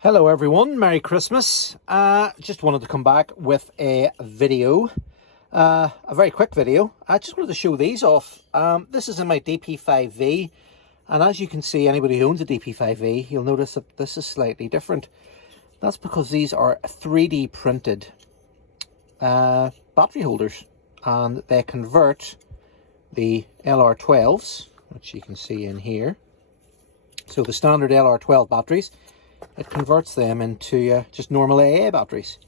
Hello everyone, Merry Christmas. Just wanted to come back with a video, a very quick video. I just wanted to show these off. This is in my DP5V, and as you can see, anybody who owns a DP5V, you'll notice that this is slightly different. That's because these are 3D printed battery holders, and they convert the LR12s, which you can see in here. So the standard LR12 batteries, it converts them into just normal AA batteries,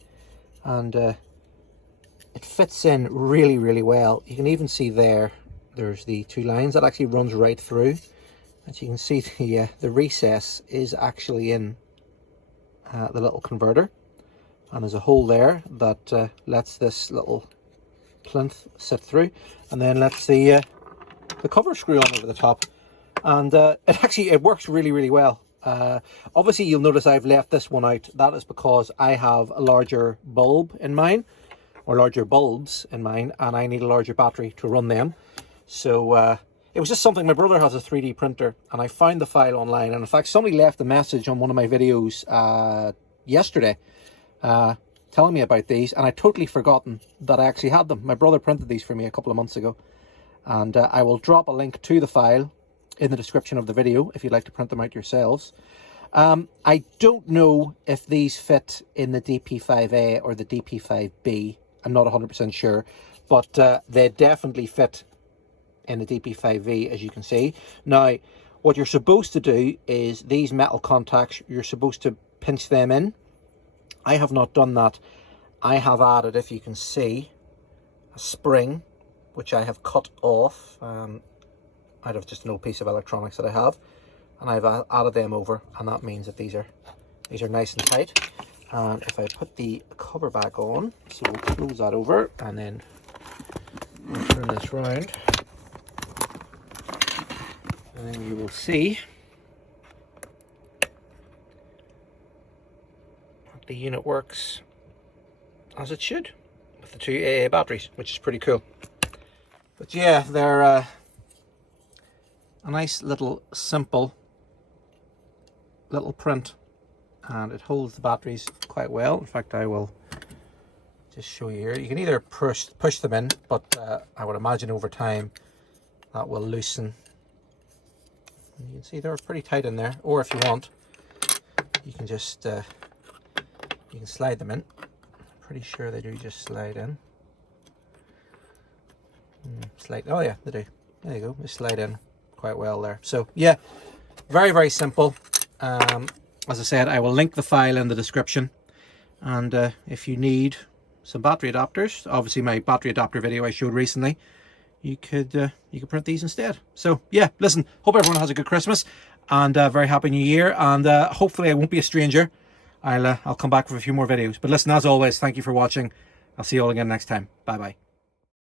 and it fits in really well. You can even see there's the two lines that actually runs right through. As you can see, the recess is actually in the little converter, and there's a hole there that lets this little plinth sit through, and then lets the cover screw on over the top, and it works really well. Obviously you'll notice I've left this one out. That is because I have a larger bulb in mine, or larger bulbs in mine, and I need a larger battery to run them. So it was just something. My brother has a 3D printer, and I found the file online, and in fact somebody left a message on one of my videos yesterday telling me about these, and I'd totally forgotten that I actually had them. My brother printed these for me a couple of months ago, and I will drop a link to the file in the description of the video if you'd like to print them out yourselves. I don't know if these fit in the DP5A or the DP5B. I'm not 100% sure, but they definitely fit in the DP5V, as you can see. Now, what you're supposed to do is these metal contacts, you're supposed to pinch them in. I have not done that. I have added, if you can see, a spring, which I have cut off out of just an old piece of electronics that I have, and I've added them over, and that means that these are nice and tight. And if I put the cover back on, so we'll close that over, and then we'll turn this round, and then you will see that the unit works as it should with the two AA batteries, which is pretty cool. But yeah, they're a nice little simple little print, and it holds the batteries quite well. In fact, I will just show you here. You can either push them in, but I would imagine over time that will loosen. And you can see they're pretty tight in there, or if you want, you can just you can slide them in. I'm pretty sure they do just slide in. Oh yeah, they do. There you go, they slide in quite well there. So yeah, very simple. As I said, I will link the file in the description, and if you need some battery adapters, obviously my battery adapter video I showed recently, you could print these instead. So yeah, listen, hope everyone has a good Christmas and a very happy New Year, and hopefully I won't be a stranger. I'll come back with a few more videos. But listen, as always, thank you for watching. I'll see you all again next time. Bye bye.